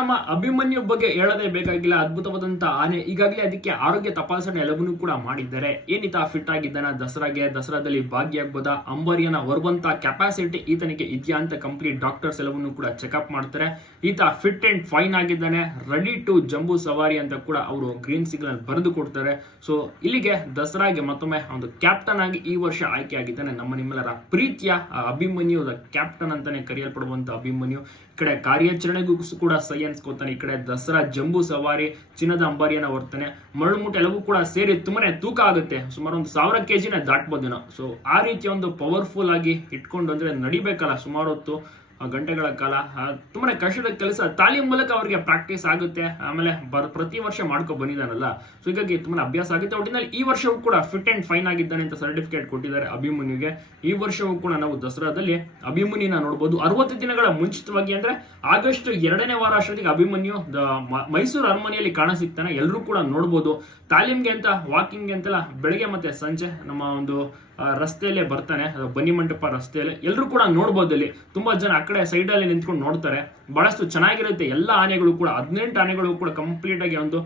ನಮ್ಮ ಅಭಿಮನ್ಯು ಬಗ್ಗೆ ಹೇಳದೇ ಬೇಕಾಗಿಲ್ಲ ಅದ್ಭುತವಾದಂತಹ ಆನೆ. ಈಗಾಗಲೇ ಅದಕ್ಕೆ ಆರೋಗ್ಯ ತಪಾಸಣೆ ಎಲ್ಲವನ್ನೂ ಕೂಡ ಮಾಡಿದ್ದಾರೆ. ಏನಿತ ಫಿಟ್ ಆಗಿದ್ದಾನ, ದಸರಾಗೆ, ದಸರಾದಲ್ಲಿ ಭಾಗಿಯಾಗಬಹುದ ಅಂಬಾರಿಯನ್ನ ಹೊರಬಂತ ಕೆಪಾಸಿಟಿ ಈತನಿಗೆ ಇದೆಯಾ ಅಂತ ಕಂಪ್ಲೀಟ್ ಡಾಕ್ಟರ್ಸ್ ಎಲ್ಲವನ್ನೂ ಕೂಡ ಚೆಕ್ಅಪ್ ಮಾಡ್ತಾರೆ. ಈತ ಫಿಟ್ ಅಂಡ್ ಫೈನ್ ಆಗಿದ್ದಾನೆ ರೆಡಿ ಟು ಜಂಬೂ ಸವಾರಿ ಅಂತ ಕೂಡ ಅವರು ಗ್ರೀನ್ ಸಿಗ್ನಲ್ ಬರೆದು ಕೊಡ್ತಾರೆ. ಸೊ ಇಲ್ಲಿಗೆ ದಸರಾಗೆ ಮತ್ತೊಮ್ಮೆ ಒಂದು ಕ್ಯಾಪ್ಟನ್ ಆಗಿ ಈ ವರ್ಷ ಆಯ್ಕೆ ಆಗಿದ್ದಾನೆ ನಮ್ಮ ನಿಮ್ಮೆಲ್ಲರ ಪ್ರೀತಿಯ ಅಭಿಮನ್ಯು ಕ್ಯಾಪ್ಟನ್ ಅಂತಾನೆ ಕರೆಯಲ್ಪಡುವಂತ ಅಭಿಮನ್ಯು. ಈ ಕಡೆ ಕಾರ್ಯಾಚರಣೆಗೂ ಕೂಡ ಸೈ ಅನ್ಸ್ಕೋತಾನೆ ಈ ಕಡೆ. ದಸರಾ ಜಂಬೂ ಸವಾರಿ, ಚಿನ್ನದ ಅಂಬಾರಿಯನ್ನ ಹೊರ್ತಾನೆ ಮರಳು ಮೂಟೆ ಎಲ್ಲವೂ ಕೂಡ ಸೇರಿ ತುಂಬಾನೇ ತೂಕ ಆಗುತ್ತೆ. ಸುಮಾರು ಒಂದು ಸಾವಿರ ಕೆಜಿನ ದಾಟ್ಬೋದೇನೋ ಸೊ ಆ ರೀತಿಯ ಒಂದು ಪವರ್ಫುಲ್ ಆಗಿ ಇಟ್ಕೊಂಡು ಅಂದ್ರೆ ನಡಿಬೇಕಲ್ಲ ಸುಮಾರು ಹೊತ್ತು ಗಂಟೆಗಳ ಕಾಲ ತುಂಬಾ ಕಷ್ಟದ ಕೆಲಸ ತಾಲೀಮ್ ಮೂಲಕ ಅವರಿಗೆ ಪ್ರಾಕ್ಟೀಸ್ ಆಗುತ್ತೆ. ಆಮೇಲೆ ಪ್ರತಿ ವರ್ಷ ಮಾಡ್ಕೊ ಬಂದಿದ್ದಾನಲ್ಲ ಸೊ ಹೀಗಾಗಿ ತುಂಬಾ ಅಭ್ಯಾಸ ಆಗುತ್ತೆ. ಒಟ್ಟಿನಲ್ಲಿ ಈ ವರ್ಷವೂ ಕೂಡ ಫಿಟ್ ಅಂಡ್ ಫೈನ್ ಆಗಿದ್ದಾನೆ ಅಂತ ಸರ್ಟಿಫಿಕೇಟ್ ಕೊಟ್ಟಿದ್ದಾರೆ ಅಭಿಮನ್ಯುಗೆ. ಈ ವರ್ಷವೂ ಕೂಡ ನಾವು ದಸರಾದಲ್ಲಿ ಅಭಿಮನ್ಯುನ ನೋಡಬಹುದು ಅರವತ್ತು ದಿನಗಳ ಮುಂಚಿತವಾಗಿ ಅಂದ್ರೆ ಆಗಸ್ಟ್ ಎರಡನೇ ವಾರ ಅಷ್ಟೊತ್ತಿಗೆ ಅಭಿಮನ್ಯು ಮೈಸೂರು ಅರಮನೆಯಲ್ಲಿ ಕಾಣ ಸಿಗ್ತಾನೆ ಎಲ್ಲರೂ ಕೂಡ ನೋಡಬಹುದು ತಾಲೀಮ್ಗೆ ಅಂತ ವಾಕಿಂಗ್ ಅಂತೆಲ್ಲ ಬೆಳಗ್ಗೆ ಮತ್ತೆ ಸಂಜೆ ನಮ್ಮ ಒಂದು ರಸ್ತೆಯಲ್ಲೇ ಬರ್ತಾನೆ. ಬನ್ನಿಮಂಟಪ ಬನ್ನಿ ಮಂಟಪ ರಸ್ತೆಯಲ್ಲಿ. ಎಲ್ಲರೂ ಕೂಡ ನೋಡಬಹುದು ಅಲ್ಲಿ. ತುಂಬಾ ಜನ ಕಡೆ ಸೈಡ್ ಅಲ್ಲಿ ನಿಂತ್ಕೊಂಡು ನೋಡ್ತಾರೆ. ಬಹಳಷ್ಟು ಚೆನ್ನಾಗಿರುತ್ತೆ ಎಲ್ಲ ಆನೆಗಳು ಕೂಡ, ಹದಿನೆಂಟು ಆನೆಗಳು ಕೂಡ ಕಂಪ್ಲೀಟ್ ಆಗಿ ಒಂದು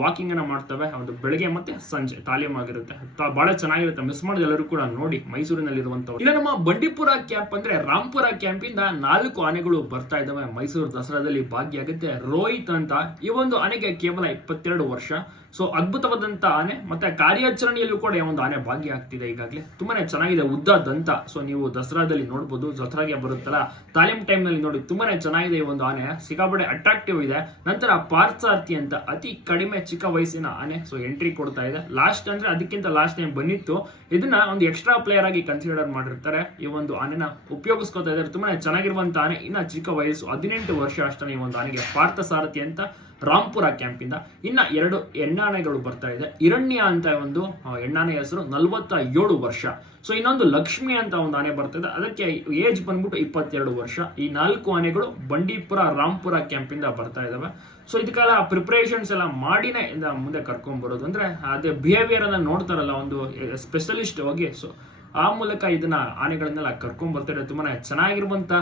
ವಾಕಿಂಗ್ ಅನ್ನ ಮಾಡ್ತವೆ ಒಂದು ಬೆಳಗ್ಗೆ ಮತ್ತೆ ಸಂಜೆ ತಾಲೀಮ್ ಆಗಿರುತ್ತೆ. ಬಹಳ ಚೆನ್ನಾಗಿರುತ್ತೆ. ಮಿಸ್ ಮಾಡಿದ ಎಲ್ಲರೂ ಕೂಡ ನೋಡಿ ಮೈಸೂರಿನಲ್ಲಿ ಇರುವಂತವ್ರು ಇನ್ನು ನಮ್ಮ ಬಂಡೀಪುರ ಕ್ಯಾಂಪ್ ಅಂದ್ರೆ ರಾಂಪುರ ಕ್ಯಾಂಪ್ ಇಂದ ನಾಲ್ಕು ಆನೆಗಳು ಬರ್ತಾ ಇದಾವೆ. ಮೈಸೂರು ದಸರಾದಲ್ಲಿ ಭಾಗಿಯಾಗುತ್ತೆ ರೋಹಿತ್ ಅಂತ. ಈ ಒಂದು ಆನೆಗೆ ಕೇವಲ ಇಪ್ಪತ್ತೆರಡು ವರ್ಷ. ಸೊ ಅದ್ಭುತವಾದಂತ ಆನೆ ಮತ್ತೆ ಕಾರ್ಯಾಚರಣೆಯಲ್ಲೂ ಕೂಡ ಈ ಒಂದು ಆನೆ ಭಾಗಿಯಾಗ್ತಿದೆ ಈಗಾಗಲೇ. ತುಂಬಾನೇ ಚೆನ್ನಾಗಿದೆ ಉದ್ದ ದಂತ ಸೊ ನೀವು ದಸರಾದಲ್ಲಿ ನೋಡಬಹುದು ದಸರಾಗೆ ಬರುತ್ತಲ್ಲ, ತಾಲೀಮ್ ಟೈಮ್ನಲ್ಲಿ ನೋಡಿ, ತುಂಬಾನೇ ಚೆನ್ನಾಗಿದೆ ಈ ಒಂದು ಆನೆ ಸಿಕ್ಕಾಪಟ್ಟೆ ಅಟ್ರಾಕ್ಟಿವ್ ಇದೆ. ನಂತರ ಪಾರ್ಥಸಾರ್ಥಿ ಅಂತ ಅತಿ ಕಡಿಮೆ ಚಿಕ್ಕ ವಯಸ್ಸಿನ ಆನೆ ಸೊ ಎಂಟ್ರಿ ಕೊಡ್ತಾ ಇದೆ. ಲಾಸ್ಟ್ ಅಂದ್ರೆ ಅದಕ್ಕಿಂತ ಲಾಸ್ಟ್ ಟೈಮ್ ಬಂದಿತ್ತು. ಇದನ್ನ ಒಂದು ಎಕ್ಸ್ಟ್ರಾ ಪ್ಲೇಯರ್ ಆಗಿ ಕನ್ಸಿಡರ್ ಮಾಡಿರ್ತಾರೆ. ಈ ಒಂದು ಆನೆನ ಉಪಯೋಗಿಸ್ಕೊತಾ ಇದ್ದಾರೆ. ತುಂಬಾನೇ ಚೆನ್ನಾಗಿರುವಂತ ಆನೆ, ಇನ್ನ ಚಿಕ್ಕ ವಯಸ್ಸು, ಹದಿನೆಂಟು ವರ್ಷ ಅಷ್ಟೇ ಈ ಒಂದು ಆನೆಗೆ ಪಾರ್ಥಸಾರಥಿ ಅಂತ ರಾಂಪುರ ಕ್ಯಾಂಪ್ ಇಂದ ಇನ್ನ ಎರಡು ಹೆಣ್ಣಾನೆಗಳು ಬರ್ತಾ ಇದೆ. ಹಿರಣ್ಯ ಅಂತ ಒಂದು ಎಣ್ಣಾಣೆ ಹೆಸರು ನಲ್ವತ್ತ ಏಳು ವರ್ಷ. ಸೊ ಇನ್ನೊಂದು ಲಕ್ಷ್ಮಿ ಅಂತ ಒಂದು ಆನೆ ಬರ್ತಾ ಇದೆ. ಅದಕ್ಕೆ ಏಜ್ ಬಂದ್ಬಿಟ್ಟು ಇಪ್ಪತ್ತೆರಡು ವರ್ಷ. ಈ ನಾಲ್ಕು ಆನೆಗಳು ಬಂಡೀಪುರ ರಾಂಪುರ ಕ್ಯಾಂಪ್ ಇಂದ ಬರ್ತಾ ಇದಾವೆ. ಸೊ ಇದಕ್ಕೆಲ್ಲ ಪ್ರಿಪರೇಷನ್ಸ್ ಎಲ್ಲ ಮಾಡಿನೇ ಮುಂದೆ ಕರ್ಕೊಂಡ್ ಬರೋದು. ಅಂದ್ರೆ ಅದೇ ಬಿಹೇವಿಯರ್ ಅನ್ನ ನೋಡ್ತಾರಲ್ಲ ಒಂದು ಸ್ಪೆಷಲಿಸ್ಟ್ ಹೋಗಿ. ಸೊ ಆ ಮೂಲಕ ಇದನ್ನ ಆನೆಗಳನ್ನೆಲ್ಲ ಕರ್ಕೊಂಡ್ ಬರ್ತಾರೆ ತುಂಬಾನೇ ಚೆನ್ನಾಗಿರುವಂತ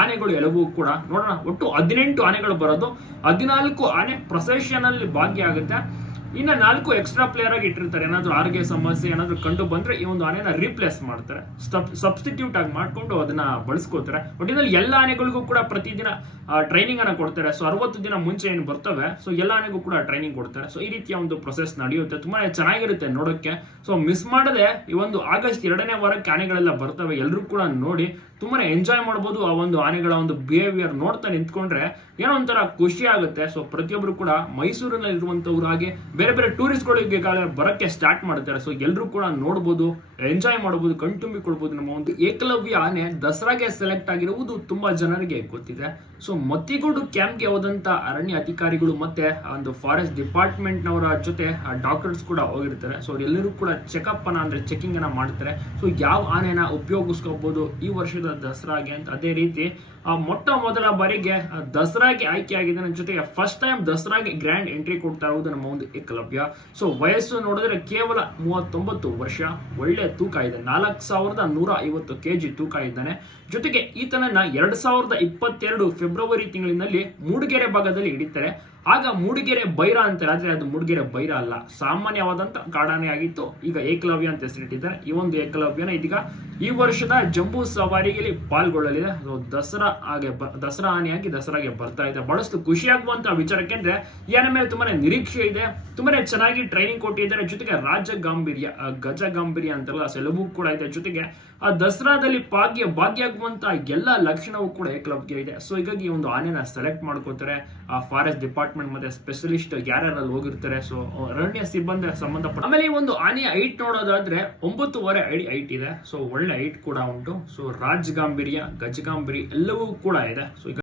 ಆನೆಗಳು ಎಲ್ಲವೂ ಕೂಡ ನೋಡೋಣ, ಒಟ್ಟು ಹದಿನೆಂಟು ಆನೆಗಳು ಬರೋದು, ಹದಿನಾಲ್ಕು ಆನೆ ಪ್ರೊಸೆಷನ್ ಅಲ್ಲಿ ಭಾಗಿಯಾಗುತ್ತೆ. ಇನ್ನ ನಾಲ್ಕು ಎಕ್ಸ್ಟ್ರಾ ಪ್ಲೇಯರ್ ಆಗಿ ಇಟ್ಟಿರ್ತಾರೆ. ಏನಾದ್ರು ಆರೋಗ್ಯ ಸಮಸ್ಯೆ ಏನಾದ್ರು ಕಂಡು ಬಂದ್ರೆ ಈ ಒಂದು ಆನೆನ ರೀಪ್ಲೇಸ್ ಮಾಡ್ತಾರೆ. ಸಬ್ಸ್ಟಿಟ್ಯೂಟ್ ಆಗಿ ಮಾಡ್ಕೊಂಡು ಅದನ್ನ ಬಳಸ್ಕೋತಾರೆ. ಒಟ್ಟಿನಲ್ಲಿ ಎಲ್ಲ ಆನೆಗಳಿಗೂ ಕೂಡ ಪ್ರತಿದಿನ ಟ್ರೈನಿಂಗ್ ಅನ್ನ ಕೊಡ್ತಾರೆ. ಸೊ ಅರವತ್ತು ದಿನ ಮುಂಚೆ ಏನು ಬರ್ತವೆ ಸೊ ಎಲ್ಲ ಆನೆಗೂ ಕೂಡ ಟ್ರೈನಿಂಗ್ ಕೊಡ್ತಾರೆ. ಸೊ ಈ ರೀತಿಯ ಒಂದು ಪ್ರೊಸೆಸ್ ನಡೆಯುತ್ತೆ. ತುಂಬಾ ಚೆನ್ನಾಗಿರುತ್ತೆ ನೋಡೋಕೆ ಸೊ ಮಿಸ್ ಮಾಡದೆ ಈ ಒಂದು ಆಗಸ್ಟ್ ಎರಡನೇ ವಾರಕ್ಕೆ ಆನೆಗಳೆಲ್ಲ ಬರ್ತವೆ. ಎಲ್ಲರೂ ಕೂಡ ನೋಡಿ. ತುಂಬಾನೇ ಎಂಜಾಯ್ ಮಾಡ್ಬೋದು ಆ ಒಂದು ಆನೆಗಳ ಒಂದು ಬಿಹೇವಿಯರ್ ನೋಡ್ತಾ ನಿಂತ್ಕೊಂಡ್ರೆ ಏನೋ ಒಂಥರ ಖುಷಿ ಆಗುತ್ತೆ. ಸೊ ಪ್ರತಿಯೊಬ್ರು ಕೂಡ ಮೈಸೂರಿನಲ್ಲಿ ಇರುವಂತವ್ರು ಹಾಗೆ ಬೇರೆ ಬೇರೆ ಟೂರಿಸ್ಟ್ಗಳಿಗೆ ಬರಕ್ಕೆ ಸ್ಟಾರ್ಟ್ ಮಾಡ್ತಾರೆ. ಸೊ ಎಲ್ಲರೂ ಕೂಡ ನೋಡ್ಬೋದು ಎಂಜಾಯ್ ಮಾಡಬಹುದು ಕಣ್ತುಂಬಿಕೊಳ್ಬಹುದು ನಮ್ಮ ಒಂದು ಏಕಲವ್ಯ ಆನೆ ದಸರಾಗೆ ಸೆಲೆಕ್ಟ್ ಆಗಿರುವುದು ತುಂಬಾ ಜನರಿಗೆ ಗೊತ್ತಿದೆ. ಸೊ ಮತ್ತಿಗೋಡು ಕ್ಯಾಂಪ್ಗೆ ಹೋದಂತ ಅರಣ್ಯ ಅಧಿಕಾರಿಗಳು ಮತ್ತೆ ಒಂದು ಫಾರೆಸ್ಟ್ ಡಿಪಾರ್ಟ್ಮೆಂಟ್ ನವರ ಜೊತೆ ಡಾಕ್ಟರ್ಸ್ ಕೂಡ ಹೋಗಿರ್ತಾರೆ. ಸೊ ಎಲ್ಲರೂ ಕೂಡ ಚೆಕಪ್ ಅನ್ನ ಅಂದ್ರೆ ಚೆಕಿಂಗ್ ಅನ್ನ ಮಾಡ್ತಾರೆ. ಸೊ ಯಾವ ಆನೆನ ಉಪಯೋಗಿಸ್ಕೋಬಹುದು ಈ ವರ್ಷದ ದಸರಾಗೆ ಅಂತ ಅದೇ ರೀತಿ ಮೊಟ್ಟ ಮೊದಲ ಬಾರಿಗೆ ದಸರಾಗೆ ಆಯ್ಕೆ ಆಗಿದೆ ನನ್ನ ಜೊತೆಗೆ ಫಸ್ಟ್ ಟೈಮ್ ದಸರಾಗೆ ಗ್ರ್ಯಾಂಡ್ ಎಂಟ್ರಿ ಕೊಡ್ತಾ ಇರುವುದು ನಮ್ಮ ಒಂದು ಏಕಲವ್ಯ. ಸೊ ವಯಸ್ಸು ನೋಡಿದ್ರೆ ಕೇವಲ ಮೂವತ್ತೊಂಬತ್ತು ವರ್ಷ. ಒಳ್ಳೆ ತೂಕ ಇದೆ. ನಾಲ್ಕು ಸಾವಿರದ ನೂರ ಐವತ್ತು ಕೆಜಿ ತೂಕ ಇದ್ದಾನೆ. ಜೊತೆಗೆ ಈತನನ್ನ ಎರಡ್ ಸಾವಿರದ ಇಪ್ಪತ್ತೆರಡು ಫೆಬ್ರವರಿ ತಿಂಗಳಿನಲ್ಲಿ ಮೂಡಿಗೆರೆ ಭಾಗದಲ್ಲಿ ಹಿಡಿತಾರೆ. ಆಗ ಮೂಡಿಗೆರೆ ಬೈರ ಅಂತಾರೆ ಆದರೆ ಅದು ಮೂಡಿಗೆರೆ ಬೈರ ಅಲ್ಲ. ಸಾಮಾನ್ಯವಾದಂತ ಕಾಡಾನೆ ಆಗಿತ್ತು. ಈಗ ಏಕಲವ್ಯ ಅಂತ ಹೆಸರಿಟ್ಟಿದ್ದಾರೆ ಈ ಒಂದು ಏಕಲವ್ಯನ ಇದೀಗ ಈ ವರ್ಷದ ಜಂಬೂ ಸವಾರಿಯಲ್ಲಿ ಪಾಲ್ಗೊಳ್ಳಲಿದೆ. ದಸರಾ ಹಾಗೆ ದಸರಾ ಆನೆಯಾಗಿ ದಸರಾಗೆ ಬರ್ತಾ ಇದೆ. ಬಹಳಷ್ಟು ಖುಷಿಯಾಗುವಂತ ವಿಚಾರಕ್ಕೆ ಅಂದ್ರೆ ಈ ಆನೆ ಮೇಲೆ ತುಂಬಾನೇ ನಿರೀಕ್ಷೆ ಇದೆ. ತುಂಬಾನೇ ಚೆನ್ನಾಗಿ ಟ್ರೈನಿಂಗ್ ಕೊಟ್ಟಿದ್ದಾರೆ. ಜೊತೆಗೆ ರಾಜ ಗಾಂಭೀರ್ಯ ಗಜ ಗಾಂಭೀರ್ಯ ಅಂತಾರಲ್ಲ ಸೆಲುಬು ಕೂಡ ಇದೆ. ಜೊತೆಗೆ ಆ ದಸರಾದಲ್ಲಿ ಭಾಗ್ಯ ಆಗುವಂತ ಎಲ್ಲ ಲಕ್ಷಣವೂ ಕೂಡ ಏಕಲವ್ಯ ಇದೆ ಸೊ ಹೀಗಾಗಿ ಈ ಒಂದು ಆನೆನ ಸೆಲೆಕ್ಟ್ ಮಾಡ್ಕೋತಾರೆ ಆ ಫಾರೆಸ್ಟ್ ಡಿಪಾರ್ಟ್ಮೆಂಟ್ ಮತ್ತೆ ಸ್ಪೆಷಲಿಸ್ಟ್ ಯಾರ್ಯಾರಲ್ಲಿ ಹೋಗಿರ್ತಾರೆ. ಸೊ ಅರಣ್ಯ ಸಿಬ್ಬಂದಿ ಸಂಬಂಧಪಟ್ಟ ಆಮೇಲೆ ಒಂದು ಆನೆಯ ಹೈಟ್ ನೋಡೋದಾದ್ರೆ ಒಂಬತ್ತುವರೆ ಅಡಿ ಹೈಟ್ ಇದೆ. ಸೊ ಒಳ್ಳೆ ಹೈಟ್ ಕೂಡ ಉಂಟು. ಸೊ ರಾಜ್ ಗಾಂಭೀರ್ಯ ಗಜಗಾಂಬಿರಿ ಎಲ್ಲವೂ ಕೂಡ ಇದೆ. ಸೊ